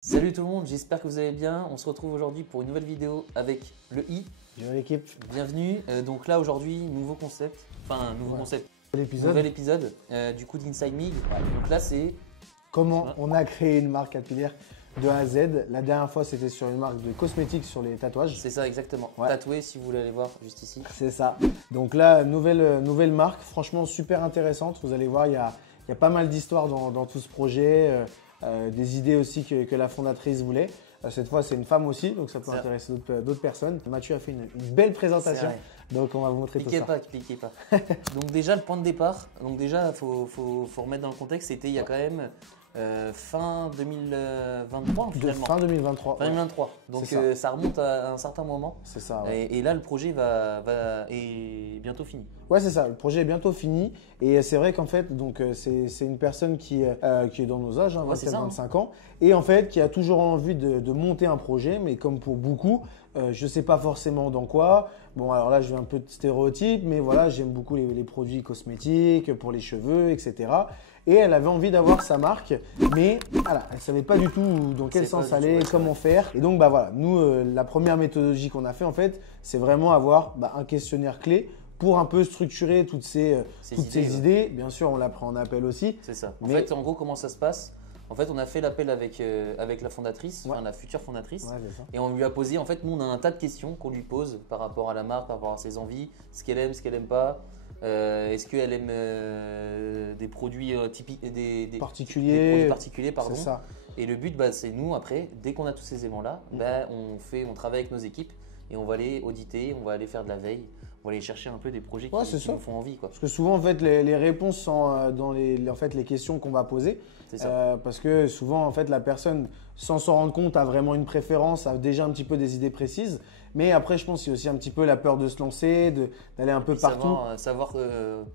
Salut tout le monde, j'espère que vous allez bien. On se retrouve aujourd'hui pour une nouvelle vidéo avec le I. Bonjour l'équipe. Bienvenue. Donc là aujourd'hui, nouveau concept. Enfin, nouveau concept. Nouvel épisode du coup d'Inside Mig. Donc là c'est… Comment on a créé une marque capillaire de A à Z. La dernière fois c'était sur une marque de cosmétiques sur les tatouages. C'est ça exactement. Ouais. Tatoué si vous voulez aller voir juste ici. C'est ça. Donc là, nouvelle marque, franchement super intéressante. Vous allez voir, il y a pas mal d'histoires dans tout ce projet. Des idées aussi que la fondatrice voulait. Cette fois, c'est une femme aussi, donc ça peut intéresser d'autres personnes. Mathieu a fait une belle présentation, donc on va vous montrer tout ça. Piquez pas. Donc déjà, le point de départ, donc déjà, faut remettre dans le contexte, c'était il y a quand même fin 2023 finalement. Fin 2023. Fin 2023. Donc ça remonte à un certain moment. C'est ça. Ouais. Et là, le projet est bientôt fini. Ouais, c'est ça. Le projet est bientôt fini. Et c'est vrai qu'en fait, donc c'est une personne qui est dans nos âges, 25 ans, et en fait qui a toujours envie de monter un projet, mais comme pour beaucoup, je ne sais pas forcément dans quoi. Bon, alors là, je vais un peu de stéréotype, mais voilà, j'aime beaucoup les produits cosmétiques pour les cheveux, etc. Et elle avait envie d'avoir sa marque, mais voilà, elle ne savait pas du tout dans quel sens aller, comment faire. Et donc, bah voilà, nous, la première méthodologie qu'on a fait, en fait, c'est vraiment avoir un questionnaire clé pour un peu structurer toutes ces idées. Bien sûr, on la prend en appel aussi. C'est ça. En fait, en gros, comment ça se passe? En fait, on a fait l'appel avec la fondatrice, enfin, la future fondatrice, et on lui a posé, en fait, nous, on a un tas de questions qu'on lui pose par rapport à la marque, par rapport à ses envies, ce qu'elle aime pas. Est-ce qu'elle aime des produits typiques, des produits particuliers, pardon. C'est ça. Et le but, c'est nous, après, dès qu'on a tous ces éléments-là, on travaille avec nos équipes et on va aller auditer, on va aller faire de la veille. On va aller chercher un peu des projets qui nous font envie. Quoi. Parce que souvent, en fait, les réponses sont dans les questions qu'on va poser. C'est ça. Parce que souvent, en fait, la personne, sans s'en rendre compte, a vraiment une préférence, a déjà un petit peu des idées précises. Mais après, je pense qu'il y a aussi un petit peu la peur de se lancer, d'aller un peu partout.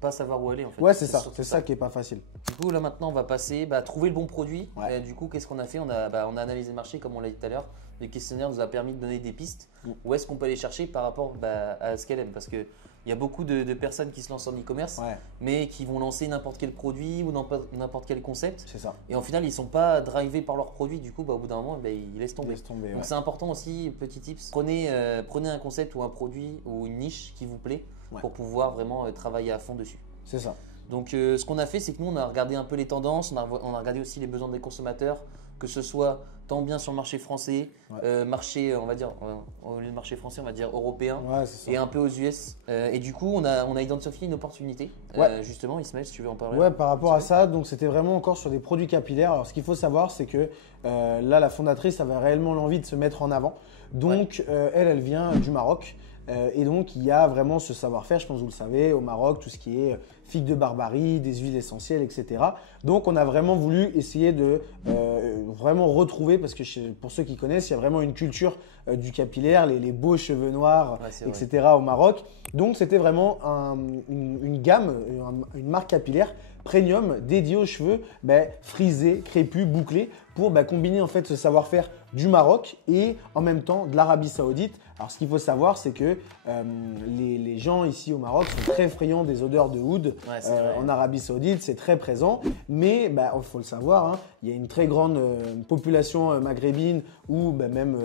Pas savoir où aller en fait. Ouais, c'est ça. C'est ça qui n'est pas facile. Du coup, là maintenant, on va passer à trouver le bon produit. Du coup, qu'est-ce qu'on a fait? On a analysé le marché, comme on l'a dit tout à l'heure. Le questionnaire nous a permis de donner des pistes. Où est-ce qu'on peut aller chercher par rapport à ce qu'elle aime? Parce qu'il y a beaucoup de personnes qui se lancent en e-commerce, mais qui vont lancer n'importe quel produit ou n'importe quel concept. C'est ça. Et en final, ils ne sont pas drivés par leur produit. Du coup, au bout d'un moment, ils laissent tomber. Donc, c'est important aussi, petit tips, prenez un concept ou un produit ou une niche qui vous plaît pour pouvoir vraiment travailler à fond dessus. C'est ça. Donc, ce qu'on a fait, c'est que nous, on a regardé un peu les tendances, on a regardé aussi les besoins des consommateurs, que ce soit tant bien sur le marché français, marché, on va dire, au lieu de marché français, on va dire européen, et un peu aux US. Et du coup, on a identifié une opportunité. Justement, Ismaël, si tu veux en parler. Ouais, par rapport à ça, donc c'était vraiment encore sur des produits capillaires. Alors, ce qu'il faut savoir, c'est que là, la fondatrice avait réellement l'envie de se mettre en avant. Donc, elle vient du Maroc. Et donc, il y a vraiment ce savoir-faire, je pense que vous le savez, au Maroc, tout ce qui est figues de Barbarie, des huiles essentielles, etc. Donc, on a vraiment voulu essayer de vraiment retrouver, parce que pour ceux qui connaissent, il y a vraiment une culture du capillaire, les beaux cheveux noirs, etc. au Maroc. Donc, c'était vraiment une gamme, une marque capillaire premium dédiée aux cheveux frisés, crépus, bouclés, pour combiner en fait ce savoir-faire du Maroc et en même temps de l'Arabie Saoudite. Alors, ce qu'il faut savoir, c'est que les gens ici au Maroc sont très friands des odeurs de oud. En Arabie Saoudite, c'est très présent. Mais il faut le savoir, il y a une très grande population maghrébine ou même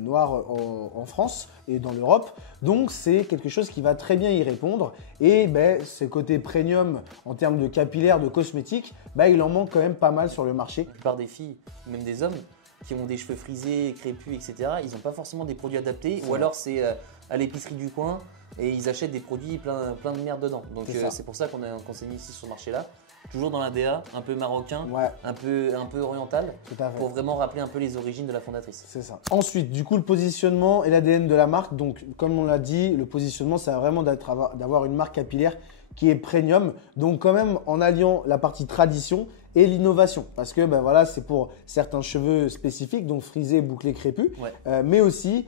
noire en France et dans l'Europe. Donc, c'est quelque chose qui va très bien y répondre. Et ce côté premium en termes de capillaire, de cosmétiques, il en manque quand même pas mal sur le marché. La plupart des filles, même des hommes, qui ont des cheveux frisés, crépus, etc., ils n'ont pas forcément des produits adaptés, ou alors c'est à l'épicerie du coin et ils achètent des produits plein de merde dedans. Donc c'est pour ça qu'on s'est mis ici sur ce marché-là, toujours dans la DA, un peu marocain, un peu oriental, pour vraiment rappeler un peu les origines de la fondatrice. C'est ça. Ensuite, du coup, le positionnement et l'ADN de la marque. Donc, comme on l'a dit, le positionnement, c'est vraiment d'avoir une marque capillaire qui est premium. Donc, quand même, en alliant la partie tradition et l'innovation, parce que c'est pour certains cheveux spécifiques, donc frisés, bouclés, crépus, mais aussi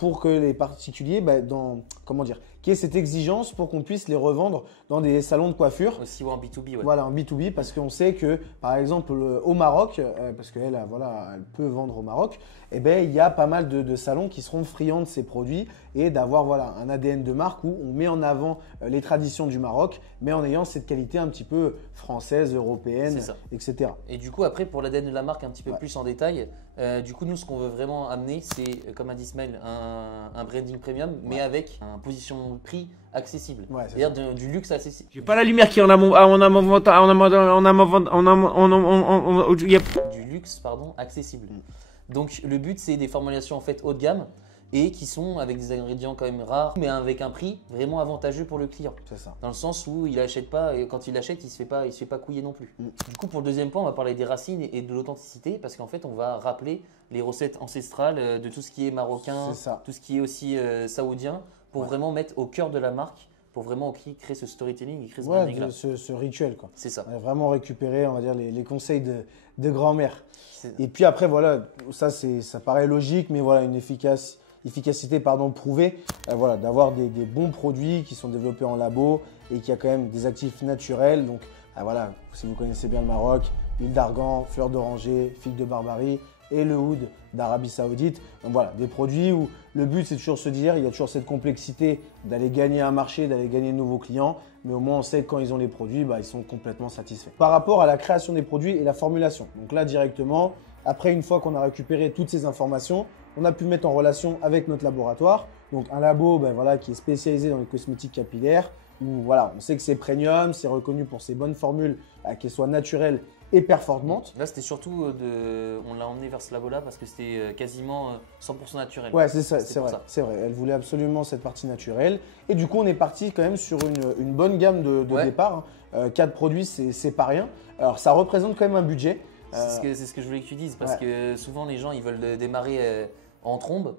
pour que les particuliers, qu'il y ait cette exigence pour qu'on puisse les revendre dans des salons de coiffure. Aussi ou en B2B. Voilà, en B2B, parce qu'on sait que par exemple au Maroc, parce qu'elle elle peut vendre au Maroc, il y a pas mal de salons qui seront friands de ces produits et d'avoir un ADN de marque où on met en avant les traditions du Maroc, mais en ayant cette qualité un petit peu française, européenne, etc. Et du coup, après, pour l'ADN de la marque un petit peu plus en détail, Du coup, nous, ce qu'on veut vraiment amener, c'est, comme a dit Ismaël, un branding premium, mais avec un positionnement de prix accessible. Ouais, c'est-à-dire du luxe accessible. J'ai pas la lumière qui est en amont. Du luxe, pardon, accessible. Donc, le but, c'est des formulations en fait haut de gamme et qui sont avec des ingrédients quand même rares, mais avec un prix vraiment avantageux pour le client. C'est ça. Dans le sens où il achète pas, et quand il achète, il se fait pas couiller non plus. Du coup, pour le deuxième point, on va parler des racines et de l'authenticité, parce qu'en fait, on va rappeler les recettes ancestrales de tout ce qui est marocain, tout ce qui est aussi saoudien, pour vraiment mettre au cœur de la marque, pour vraiment créer ce storytelling et créer ce branding-là. Ce rituel, quoi. C'est ça. On va vraiment récupérer, on va dire, les conseils de grand-mère. Et puis après, voilà, ça paraît logique, mais voilà, une efficacité prouvée, voilà, d'avoir des bons produits qui sont développés en labo et qui a quand même des actifs naturels. Donc voilà, si vous connaissez bien le Maroc, huile d'argan, fleur d'oranger, figue de Barbarie et le oud d'Arabie Saoudite. Donc voilà, des produits où le but c'est toujours se dire, il y a toujours cette complexité d'aller gagner un marché, d'aller gagner de nouveaux clients, mais au moins on sait que quand ils ont les produits, ils sont complètement satisfaits. Par rapport à la création des produits et la formulation, donc là directement, après une fois qu'on a récupéré toutes ces informations, on a pu mettre en relation avec notre laboratoire. Donc un labo qui est spécialisé dans les cosmétiques capillaires, où voilà, on sait que c'est premium, c'est reconnu pour ses bonnes formules, qu'elles soient naturelles et performantes. Là, c'était surtout on l'a emmené vers ce labo-là parce que c'était quasiment 100% naturel. Ouais, c'est ça, c'est vrai. Elle voulait absolument cette partie naturelle. Et du coup, on est parti quand même sur une bonne gamme de départ. 4 produits, c'est pas rien. Alors, ça représente quand même un budget. C'est ce que je voulais que tu dises parce que souvent les gens ils veulent démarrer en trombe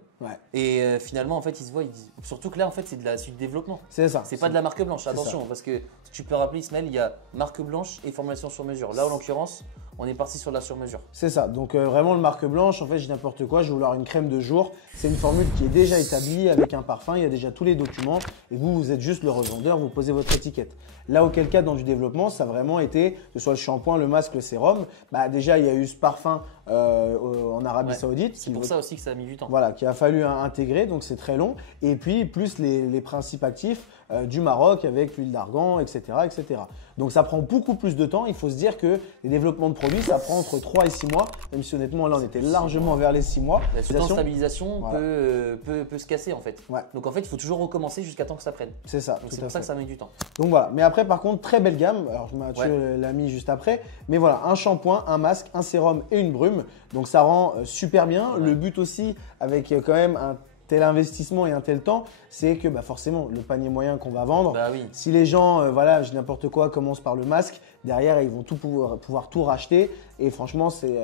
et finalement en fait ils se voient, surtout que là en fait c'est de la suite développement. C'est ça. C'est pas de la marque blanche, attention parce que tu peux rappeler Ismaël, il y a marque blanche et formulation sur mesure. Là en l'occurrence on est parti sur de la sur mesure. C'est ça, donc vraiment le marque blanche, en fait j'ai n'importe quoi, je vais vouloir une crème de jour. C'est une formule qui est déjà établie avec un parfum, il y a déjà tous les documents et vous êtes juste le revendeur, vous posez votre étiquette. Là auquel cas dans du développement, ça a vraiment été, que ce soit le shampoing, le masque, le sérum, déjà il y a eu ce parfum en Arabie Saoudite. C'est pour ça aussi que ça a mis du temps. Voilà, qu'il a fallu intégrer, donc c'est très long. Et puis plus les principes actifs du Maroc avec l'huile d'argan, etc., etc. Donc ça prend beaucoup plus de temps. Il faut se dire que les développements de produits, ça prend entre 3 et 6 mois, même si honnêtement là on était largement vers les 6 mois. La stabilisation peut se casser en fait. Donc en fait il faut toujours recommencer jusqu'à temps que ça prenne. C'est ça. Donc c'est pour ça que ça met du temps. Donc voilà, mais après par contre très belle gamme, alors Mathieu l'a mis juste après, mais voilà, un shampoing, un masque, un sérum et une brume. Donc ça rend super bien. Le but aussi avec quand même un tel investissement et un tel temps, c'est que forcément le panier moyen qu'on va vendre, si les gens, je dis n'importe quoi, commencent par le masque, derrière ils vont tout pouvoir tout racheter et franchement c'est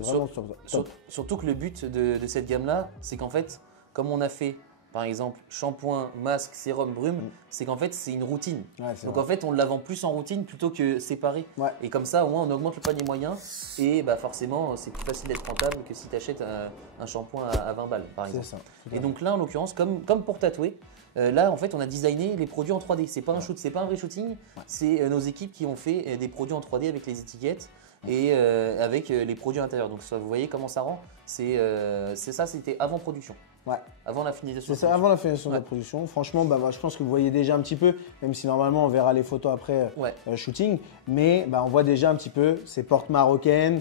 vraiment top. Surtout que le but de cette gamme-là, c'est qu'en fait, comme on a fait par exemple shampoing, masque, sérum, brume, c'est qu'en fait c'est une routine. Donc en fait on la vend plus en routine plutôt que séparé. Et comme ça au moins on augmente le panier moyen et forcément c'est plus facile d'être rentable que si tu achètes un shampoing à 20 balles par exemple. Et donc là en l'occurrence comme pour tatouer, là en fait on a designé les produits en 3D. C'est pas un shoot, c'est pas un vrai shooting, c'est nos équipes qui ont fait des produits en 3D avec les étiquettes et avec les produits à l'intérieur. Donc vous voyez comment ça rend, c'est ça, c'était avant production. Avant la finalisation. C'est ça, avant la finalisation de la production. Franchement, je pense que vous voyez déjà un petit peu, même si normalement on verra les photos après shooting, mais on voit déjà un petit peu ces portes marocaines,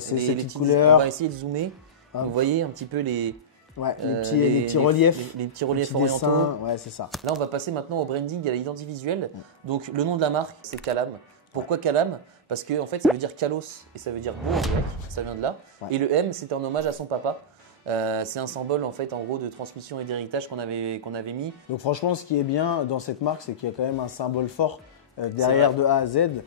ces petites couleurs. On va essayer de zoomer. Vous voyez un petit peu les petits reliefs. Les petits reliefs orientaux. C'est ça. Là, on va passer maintenant au branding et à l'identité visuelle. Donc, le nom de la marque, c'est Calam. Pourquoi Calam? Parce que en fait, ça veut dire Kalos et ça veut dire beau en grec. Ça vient de là. Et le M, c'était en hommage à son papa. C'est un symbole en fait en gros de transmission et d'héritage qu'on avait mis. Donc franchement ce qui est bien dans cette marque c'est qu'il y a quand même un symbole fort derrière de A à Z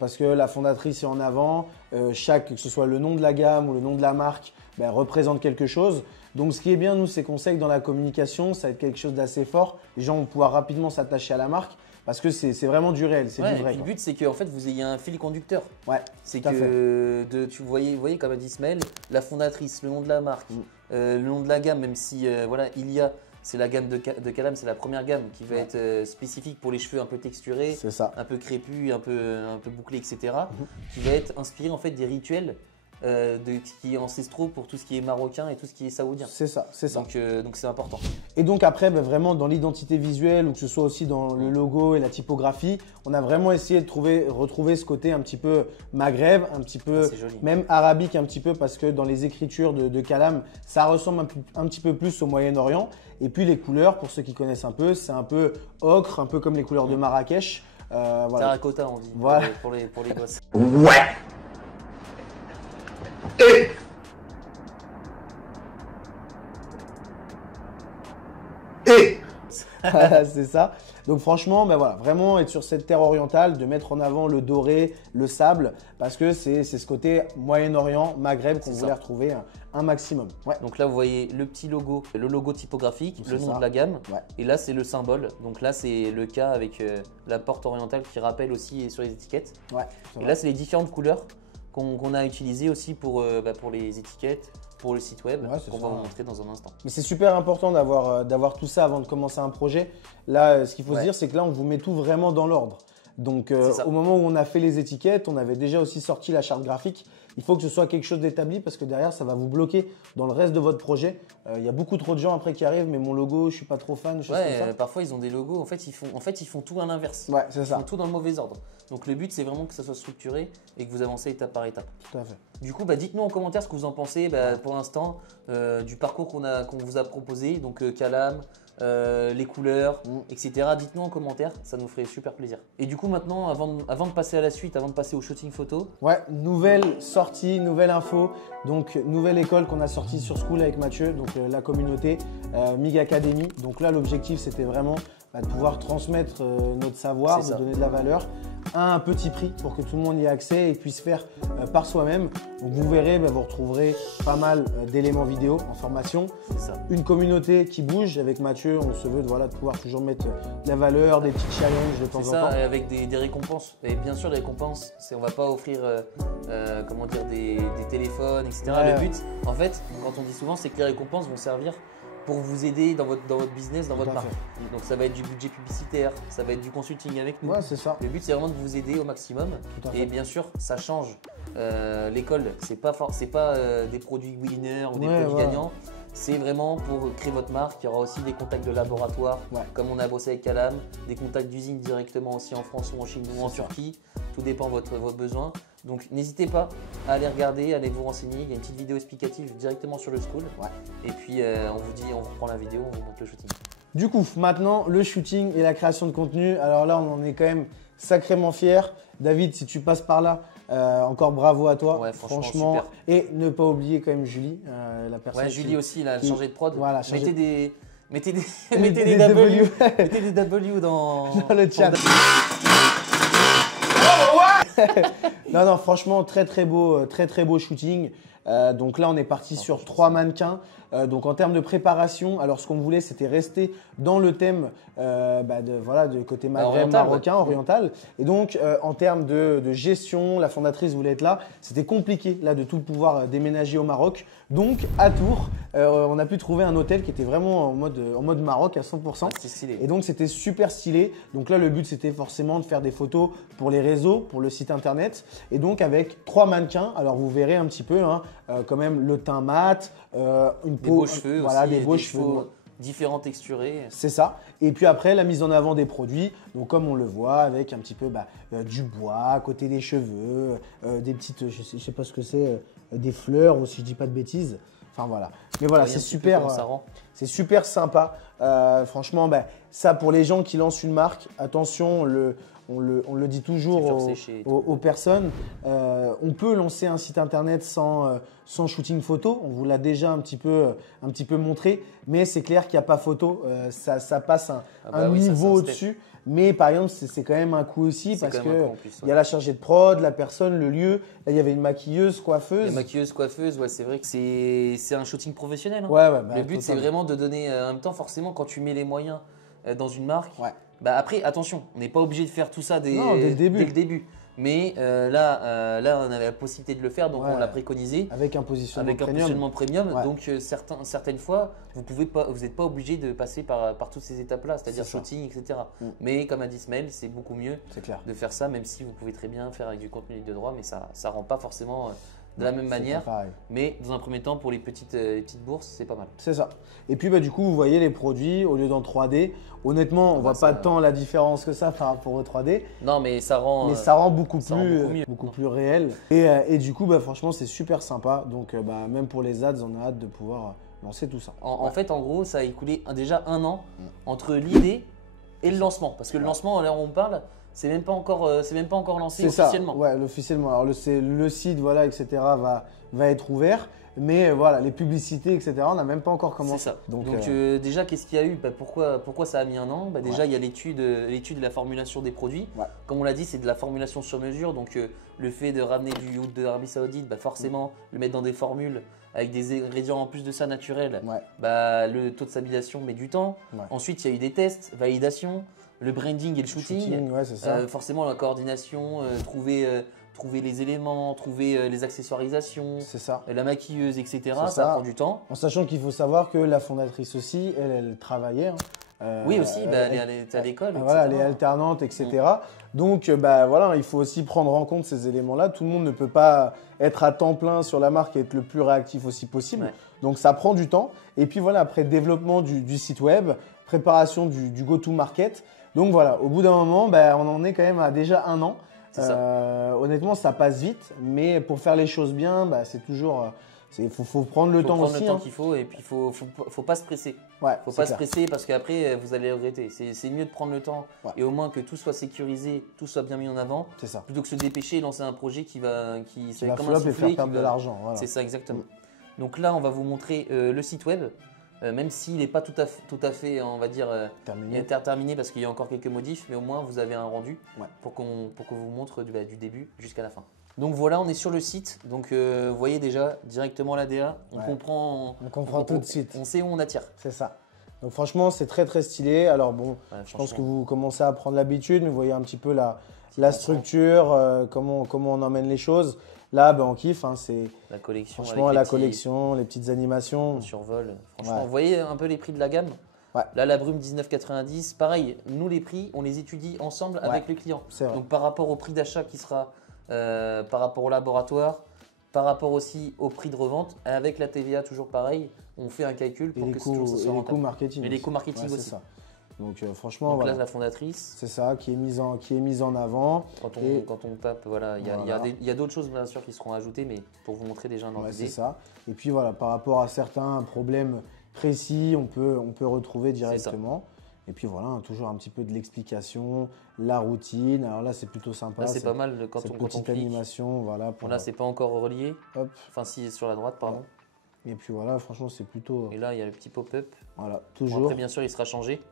parce que la fondatrice est en avant, que ce soit le nom de la gamme ou le nom de la marque représente quelque chose. Donc ce qui est bien nous c'est qu'on sait que dans la communication ça va être quelque chose d'assez fort. Les gens vont pouvoir rapidement s'attacher à la marque. Parce que c'est vraiment du réel, c'est du vrai. Le but, c'est qu'en fait, vous ayez un fil conducteur. C'est vous voyez, comme a dit Ismaël, la fondatrice, le nom de la marque, le nom de la gamme, même si c'est la gamme de Calam, c'est la première gamme qui va être spécifique pour les cheveux un peu texturés, un peu crépus, un peu bouclés, etc. Qui va être inspiré en fait des rituels qui est ancestraux pour tout ce qui est marocain et tout ce qui est saoudien. C'est ça, c'est ça. Donc c'est important. Et donc après, bah, vraiment dans l'identité visuelle ou que ce soit aussi dans le logo et la typographie, on a vraiment essayé de retrouver ce côté un petit peu maghreb, un petit peu même arabique un petit peu parce que dans les écritures de Calam, ça ressemble un petit peu plus au Moyen-Orient. Et puis les couleurs, pour ceux qui connaissent un peu, c'est un peu ocre, un peu comme les couleurs de Marrakech. Voilà. Terracotta on dit voilà. pour les gosses. Ouais. Voilà, c'est ça. Donc franchement, ben voilà, vraiment être sur cette terre orientale, de mettre en avant le doré, le sable, parce que c'est ce côté Moyen-Orient, Maghreb qu'on voulait retrouver un maximum. Ouais. Donc là, vous voyez le petit logo, le logo typographique, le nom de la gamme. Ouais. Et là, c'est le symbole. Donc là, c'est le cas avec la porte orientale qui rappelle aussi sur les étiquettes. Ouais, et là, c'est les différentes couleurs qu'on a utilisées aussi pour les étiquettes, pour le site web, qu'on va vous montrer dans un instant. Mais c'est super important d'avoir tout ça avant de commencer un projet. Là, ce qu'il faut se dire, c'est que là, on vous met tout vraiment dans l'ordre. Donc, au moment où on a fait les étiquettes, on avait déjà aussi sorti la charte graphique. Il faut que ce soit quelque chose d'établi parce que derrière, ça va vous bloquer dans le reste de votre projet. Il y a beaucoup trop de gens après qui arrivent, mais mon logo, je suis pas trop fan, choses comme ça. Parfois, ils ont des logos. En fait, ils font tout à l'inverse. Ouais, c'est ça. Ils font tout dans le mauvais ordre. Donc, le but, c'est vraiment que ça soit structuré et que vous avancez étape par étape. Tout à fait. Du coup, dites-nous en commentaire ce que vous en pensez pour l'instant du parcours qu'on vous a proposé. Donc, Calam, les couleurs, etc. Dites-nous en commentaire, ça nous ferait super plaisir. Et du coup, maintenant, avant de passer à la suite, avant de passer au shooting photo. Ouais, nouvelle sortie, nouvelle info. Donc, nouvelle école qu'on a sortie sur School avec Mathieu, donc la communauté MIG Academy. Donc là, l'objectif, c'était vraiment de pouvoir transmettre notre savoir, de donner de la valeur à un petit prix pour que tout le monde y ait accès et puisse faire par soi-même. Donc vous verrez, vous retrouverez pas mal d'éléments vidéo en formation. Une communauté qui bouge avec Mathieu, on se veut de pouvoir toujours mettre de la valeur, des petits challenges de temps en temps. Et avec des récompenses. Et bien sûr, les récompenses, on ne va pas offrir des téléphones, etc. Le but, en fait, quand on dit souvent, c'est que les récompenses vont servir pour vous aider dans votre business, dans votre marque. Donc ça va être du budget publicitaire, ça va être du consulting avec nous. Ouais, c'est ça. Le but, c'est vraiment de vous aider au maximum. Et bien sûr, ça change. L'école, c'est pas des produits winners ou des produits gagnants. C'est vraiment pour créer votre marque. Il y aura aussi des contacts de laboratoire, comme on a bossé avec Calam, des contacts d'usine directement aussi en France ou en Chine ou en Turquie. Tout dépend de votre besoin. Donc n'hésitez pas à aller regarder, à aller vous renseigner. Il y a une petite vidéo explicative directement sur le School. Et puis on vous reprend la vidéo, on vous montre le shooting. Du coup, maintenant le shooting et la création de contenu. Alors là, on en est quand même sacrément fiers. David, si tu passes par là, encore bravo à toi. Ouais, franchement super. Et ne pas oublier quand même Julie, la personne. Ouais, Julie aussi, elle a changé de prod. Voilà, mettez des W dans le chat. Non, franchement, très beau shooting. Donc là, on est parti sur 3 mannequins. Donc en termes de préparation, alors ce qu'on voulait, c'était rester dans le thème de côté maghreb, marocain, oriental. Et donc en termes de gestion, la fondatrice voulait être là. C'était compliqué là de tout pouvoir déménager au Maroc. Donc à Tours, on a pu trouver un hôtel qui était vraiment en mode Maroc à 100%. C'était stylé. Et donc c'était super stylé. Donc là, le but, c'était forcément de faire des photos pour les réseaux, pour le site internet. Et donc avec 3 mannequins, alors vous verrez un petit peu quand même le teint mat, une des beaux cheveux aussi, des beaux cheveux différents texturés. C'est ça. Et puis après, la mise en avant des produits. Donc comme on le voit, avec un petit peu du bois à côté des cheveux, des petites, je sais pas ce que c'est, des fleurs ou si je dis pas de bêtises. Enfin voilà. Mais voilà, c'est super. C'est super sympa. Franchement, ça pour les gens qui lancent une marque, attention, on le dit toujours aux personnes. On peut lancer un site internet sans shooting photo. On vous l'a déjà un petit peu montré, mais c'est clair qu'il n'y a pas photo. Ça passe un niveau au-dessus. Mais par exemple, c'est quand même un coup aussi parce que il y a la chargée de prod, la personne, le lieu. Là, il y avait une maquilleuse, coiffeuse. La maquilleuse, coiffeuse, c'est vrai que c'est un shooting professionnel. Le but, c'est vraiment de donner en même temps, forcément, quand tu mets les moyens dans une marque. Après, attention, on n'est pas obligé de faire tout ça dès le début. Mais là, on avait la possibilité de le faire, donc on l'a préconisé. Avec un positionnement premium. Donc, certaines fois, vous n'êtes pas obligé de passer par toutes ces étapes-là, c'est-à-dire shooting, etc. Mais comme a dit Smaël, c'est beaucoup mieux de faire ça, même si vous pouvez très bien faire avec du contenu de droit, mais ça ne rend pas forcément de la même manière. Pareil. Mais dans un premier temps, pour les petites bourses, c'est pas mal. C'est ça. Et puis du coup, vous voyez les produits au lieu d'en 3D. Honnêtement, on voit pas tant la différence que ça par rapport au 3D. Non, mais ça rend, beaucoup plus réel. Et du coup, franchement, c'est super sympa. Donc même pour les ads, on a hâte de pouvoir lancer tout ça. En fait, en gros, ça a écoulé déjà un an entre l'idée et le lancement. Parce que le lancement, à l'heure où on parle, c'est même pas encore lancé officiellement. Ouais, officiellement. Alors le site, voilà, etc. va être ouvert. Mais voilà, les publicités, etc., on n'a même pas encore commencé. C'est ça. Donc déjà, qu'est-ce qu'il y a eu? Pourquoi ça a mis un an? Déjà, il y a l'étude de la formulation des produits. Ouais. Comme on l'a dit, c'est de la formulation sur mesure. Donc le fait de ramener du oud de l'Arabie Saoudite, forcément, le mettre dans des formules avec des ingrédients en plus de ça naturels, le taux de stabilisation met du temps. Ouais. Ensuite, il y a eu des tests, validation, le branding et le shooting. Ouais, c'est ça. Forcément, la coordination, trouver les éléments, trouver les accessoirisations, la maquilleuse, etc. Ça prend du temps. En sachant qu'il faut savoir que la fondatrice aussi, elle travaillait. Oui, aussi, elle est à l'école. Voilà, elle est alternante, etc. Donc, voilà, il faut aussi prendre en compte ces éléments-là. Tout le monde ne peut pas être à temps plein sur la marque et être le plus réactif aussi possible. Ouais. Donc, ça prend du temps. Et puis, voilà, après, développement du site web, préparation du go-to-market. Donc, voilà, au bout d'un moment, on en est quand même à déjà un an. Honnêtement, ça passe vite, mais pour faire les choses bien, c'est toujours. Faut prendre le temps aussi. Il faut prendre le temps qu'il faut et puis il faut pas se presser. Ouais, faut pas se presser parce qu'après vous allez regretter. C'est mieux de prendre le temps et au moins que tout soit sécurisé, tout soit bien mis en avant, plutôt que se dépêcher et lancer un projet qui va comme un soufflet, et faire perdre de l'argent. Voilà. C'est ça exactement. Donc là, on va vous montrer le site web. Même s'il n'est pas tout à fait, on va dire, terminé parce qu'il y a encore quelques modifs, mais au moins vous avez un rendu pour qu'on vous montre du début jusqu'à la fin. Donc voilà, on est sur le site. Donc vous voyez déjà directement l'ADA, on comprend tout de suite. On sait où on attire. C'est ça. Donc franchement, c'est très très stylé. Alors bon, je pense que vous commencez à prendre l'habitude, mais vous voyez un petit peu la structure, comment on emmène les choses. Là, on kiffe, c'est la collection. Franchement, la collection, les petites animations. On survole. Franchement, vous voyez un peu les prix de la gamme. Là, la brume 19,90. Pareil, nous les prix, on les étudie ensemble avec le client. Donc par rapport au prix d'achat qui sera, par rapport au laboratoire, par rapport aussi au prix de revente, avec la TVA toujours pareil, on fait un calcul pour que tout ça soit rentable. Et les coûts marketing. Et les coûts marketing aussi. C'est ça. Donc franchement, là, la fondatrice. C'est ça, qui est mise en avant. Quand on tape, voilà, il y a d'autres choses bien sûr qui seront ajoutées, mais pour vous montrer déjà un ordre d'idée. C'est ça. Et puis voilà, par rapport à certains problèmes précis, on peut retrouver directement. Et puis voilà, toujours un petit peu de l'explication, la routine. Alors là, c'est plutôt sympa. Là, c'est pas mal quand on clique. Animation, voilà. Là, c'est pas encore relié. Hop. Enfin, si, sur la droite, pardon. Et puis voilà, franchement, c'est plutôt. Et là, il y a le petit pop-up. Voilà, toujours. Après, bien sûr, il sera changé.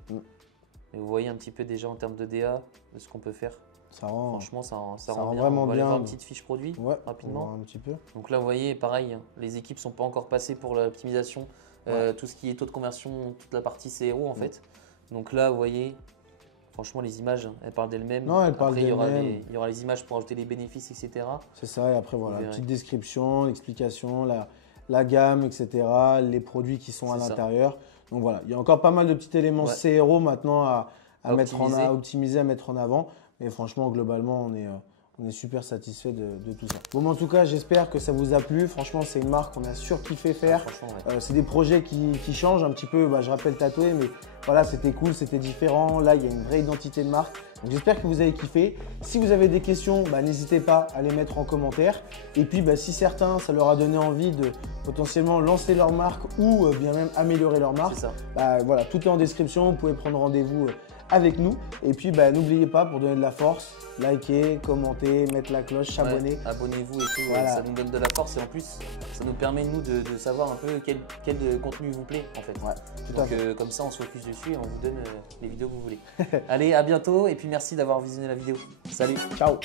Et vous voyez un petit peu déjà en termes de DA de ce qu'on peut faire. Franchement, ça rend bien. Vraiment on va bien. aller voir une petite fiche produit rapidement. Un petit peu. Donc là, vous voyez, pareil, les équipes ne sont pas encore passées pour l'optimisation, tout ce qui est taux de conversion, toute la partie CRO en fait. Donc là, vous voyez, franchement, les images, elles parlent d'elles-mêmes. Non, elles parlent d'elles-mêmes. Il y aura les images pour ajouter les bénéfices, etc. C'est ça, et après, voilà, petite description, l'explication, la gamme, etc., les produits qui sont à l'intérieur. Donc voilà, il y a encore pas mal de petits éléments CRO maintenant à optimiser, à mettre en avant. Mais franchement, globalement, on est super satisfait de tout ça. Bon, mais en tout cas, j'espère que ça vous a plu. Franchement, c'est une marque qu'on a surkiffé faire. C'est des projets qui changent un petit peu. Je rappelle Tatoué, mais voilà, c'était cool, c'était différent. Là, il y a une vraie identité de marque. Donc, j'espère que vous avez kiffé. Si vous avez des questions, n'hésitez pas à les mettre en commentaire. Et puis, si certains, ça leur a donné envie de potentiellement lancer leur marque ou bien même améliorer leur marque, voilà, tout est en description. Vous pouvez prendre rendez-vous avec nous. Et puis, n'oubliez pas, pour donner de la force, likez, commentez, mettre la cloche, s'abonner. Abonnez-vous et tout, ça nous donne de la force et en plus, ça nous permet, nous, de savoir un peu quel contenu vous plaît, en fait. Donc, comme ça, on se focus dessus et on vous donne les vidéos que vous voulez. Allez, à bientôt et puis merci d'avoir visionné la vidéo. Salut. Ciao.